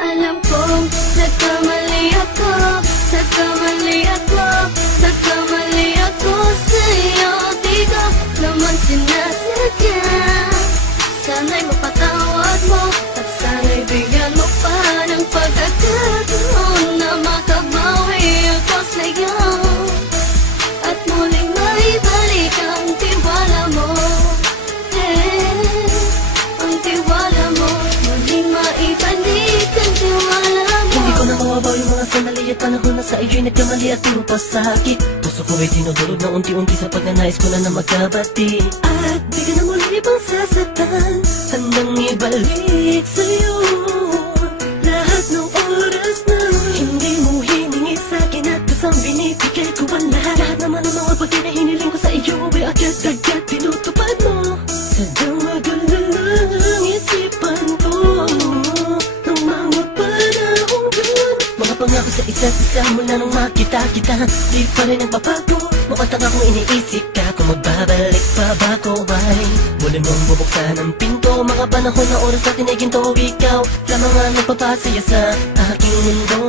Alam kong nagkamali ako, nagkamali ako, nagkamali ako sa'yo. Di ko naman sinasadya. Sana'y mapatawad mo at sana'y bigyan mo pa ng pagkakataon na makabawi ako sa'yo at muling maibalik ang tiwala mo. Ang tiwala mo, muling maibalik ang tiwala mo. Hindi ko na mawabaw yung mga sandali at panahon na sa iyo'y nagkamali at puro pasakit. Puso ko ay dinudulog na unti-unti sa pagnanais ko na magkabati. At di ka na muli pang sasaktan, handang ibalik sa'yo lahat ng oras na hindi mo hiningi sa'kin at kusang binibigay ko ang lahat. Lahat naman ng mga bagay na hiniling ko sa iyo ay agad-agad tinutupad mo. Sadyang magulo lang isipan ko ng mga panahong yun. Mga pangako sa isa't isa mula nung makita kita, di pa rin nagbabago. Mapatang akong iniisip ka kung magbabalik pa ba ko ay muli mong bubuksan ang pinto. Mga panahon na oras natin ay ginto, ikaw lamang ang nagpapasaya sa aking mundo.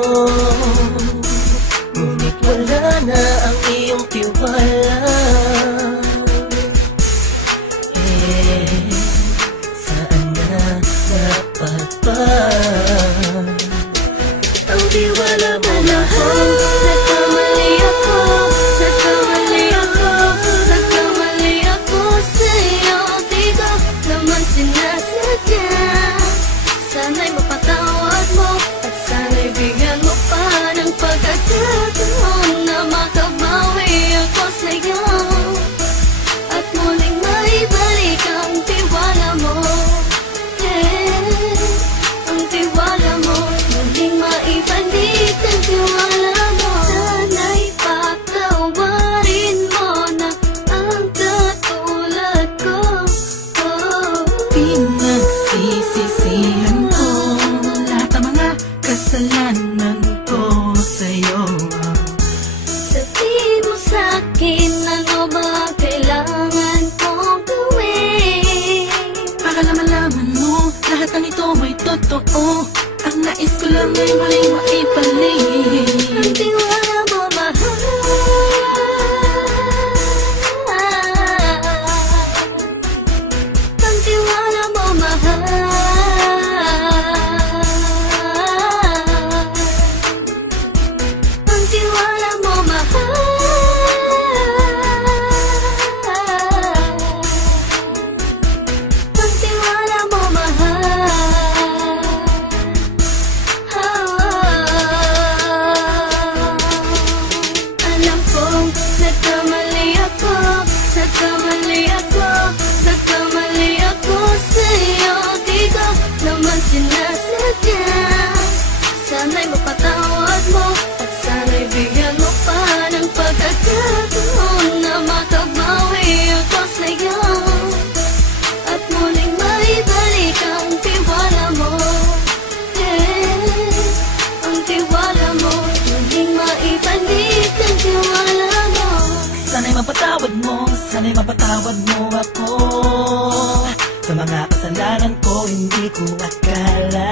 Ngunit wala na ang iyong tiwala. Saan na dapat ba ang tiwala mo mahal? Nagkamali ako, nagkamali ako, nagkamali ako sa'yo. Di ko naman sinasadya. Sana'y mapatawad mo at sana'y bigyan mo pa ng pagkakataon na makabawi ako sa'yo at muling maibalik ang tiwala mo. Ang tiwala mo, muling maibalik ang tiwala mo. Sana'y patawarin mo na ang katulad ko. Pinagsisisihan ko lahat ng mga kasalanan ko sa'yo. Sabihin mo sa'kin ano ba kailangan kong gawin Para malaman mo lahat ng ito ay totoo. Ang nais ko lang ay muling maibalik ang tiwala mo mahal. Ang tiwala mo mahal. Ang tiwala mo mahal. Ang tiwala mo mahal. Alam kong nagkamali ako, nagkamali ako, nagkamali ako sa'yo. Di ko naman sinasadya. Sana'y mapatawad mo at sana'y bigyan mo pa ng pagkakataon na makabawi ako sa'yo at muling maibalik ang tiwala mo. Ang tiwala mo, muling maibalik ang tiwala mo. Sana'y mapatawad mo, sana'y mapatawad mo ako sa mga kasalanan ko. Hindi ko akala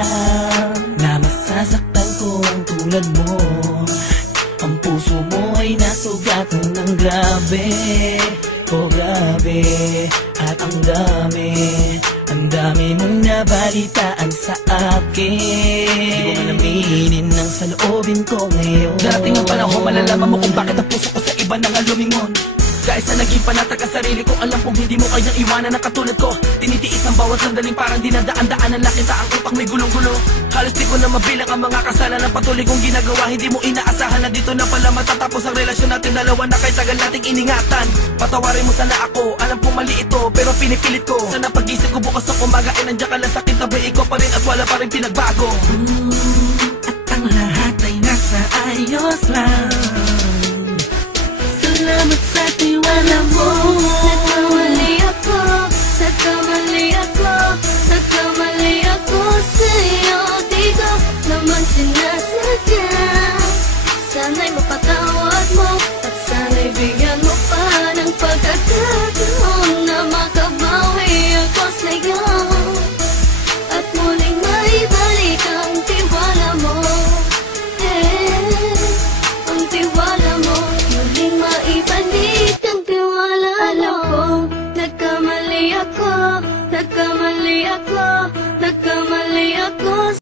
na masasaktan ko ang tulad mo. Ang puso mo ay nasugatan ng grabe, oh grabe. At ang dami mong nabalitaan sa akin. Di ko man aminin ang saloobin ko ngayon. Darating ang panahon, malalaman mo kung bakit ang puso ko sa iba nang alumingon. Dahil sa naging panatag ang sarili ko, alam kong hindi mo kayang iwanan na katulad ko. Tinitiis ang bawat sandaling parang dinadaan-daan ang lakita. Ang utak may gulong-gulo. Halos di ko na mabilang ang mga kasalanan patuloy kong ginagawa. Hindi mo inaasahan na dito na pala matatapos ang relasyon natin dalawa na kahit tagal nating iningatan. Patawarin mo sana ako, alam kong mali ito pero pinipilit ko. Sana pag-isip ko bukas ng umaga ay nandiyan ka lang sa kitabi. Ikaw pa rin at wala pa rin pinagbago. At ang lahat ay nasa ayos lang. Salamat sa tiwala mo. Nagkamali ako, nagkamali ako, nagkamali ako sa'yo. Di ko naman sinasadya.